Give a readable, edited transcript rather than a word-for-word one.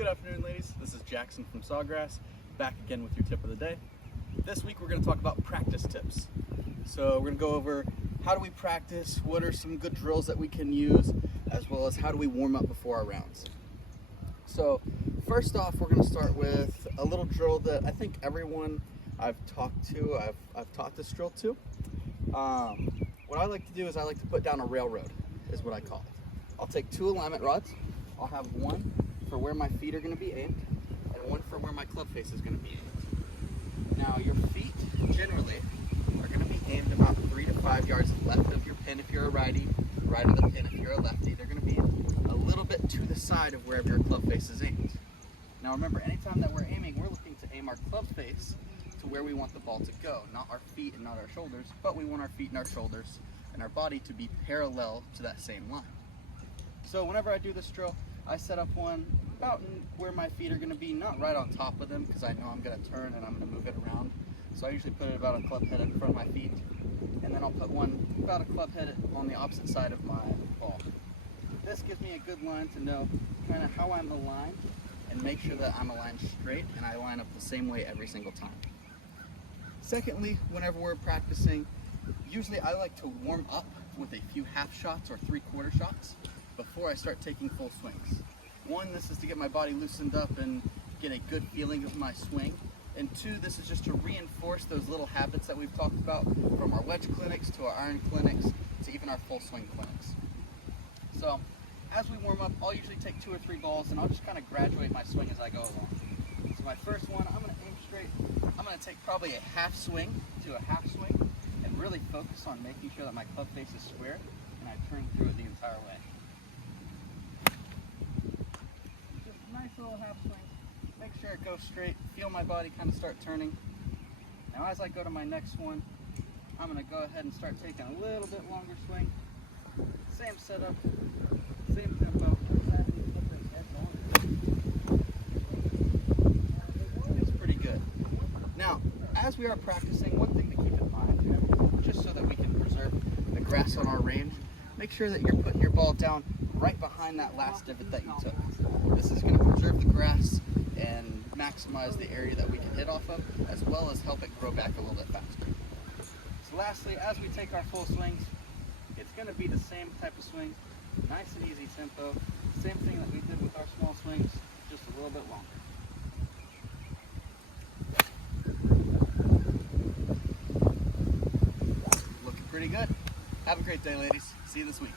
Good afternoon, ladies. This is Jackson from Sawgrass, back again with your tip of the day. This week we're going to talk about practice tips. So we're going to go over how do we practice, what are some good drills that we can use, as well as how do we warm up before our rounds. So first off, we're going to start with a little drill that I think everyone I've talked to, I've taught this drill to. What I like to do is I like to put down a railroad, is what I call it. I'll take 2 alignment rods. I'll have one for where my feet are going to be aimed and one for where my club face is going to be aimed. Now your feet generally are going to be aimed about 3 to 5 yards left of your pin if you're a righty, right of the pin if you're a lefty. They're going to be a little bit to the side of wherever your club face is aimed. Now remember, anytime that we're aiming, we're looking to aim our club face to where we want the ball to go, not our feet and not our shoulders, but we want our feet and our shoulders and our body to be parallel to that same line. So whenever I do this drill, I set up one about where my feet are going to be, not right on top of them because I know I'm going to turn and I'm going to move it around. So I usually put it about a club head in front of my feet, and then I'll put one about a club head on the opposite side of my ball. This gives me a good line to know kind of how I'm aligned and make sure that I'm aligned straight and I line up the same way every single time. Secondly, whenever we're practicing, usually I like to warm up with a few half shots or 3/4 shots before I start taking full swings. One, this is to get my body loosened up and get a good feeling of my swing. And 2, this is just to reinforce those little habits that we've talked about, from our wedge clinics to our iron clinics to even our full swing clinics. So as we warm up, I'll usually take 2 or 3 balls and I'll just kind of graduate my swing as I go along. So my first one, I'm going to aim straight. I'm going to take probably a half swing to a half swing and really focus on making sure that my club face is square and I turn through it the entire way. Just a nice little half swing. Make sure it goes straight. Feel my body kind of start turning. Now as I go to my next one, I'm going to go ahead and start taking a little bit longer swing. Same setup, same tempo. It's pretty good. Now, as we are practicing, one thing to keep in mind, just so that we can preserve the grass on our range, make sure that you're putting your ball down right behind that last divot that you took. This is going to preserve the grass and maximize the area that we can hit off of, as well as help it grow back a little bit faster. So lastly, as we take our full swings, it's going to be the same type of swing, nice and easy tempo, same thing that we did with our small swings, just a little bit longer. Looking pretty good. Have a great day, ladies. See you this week.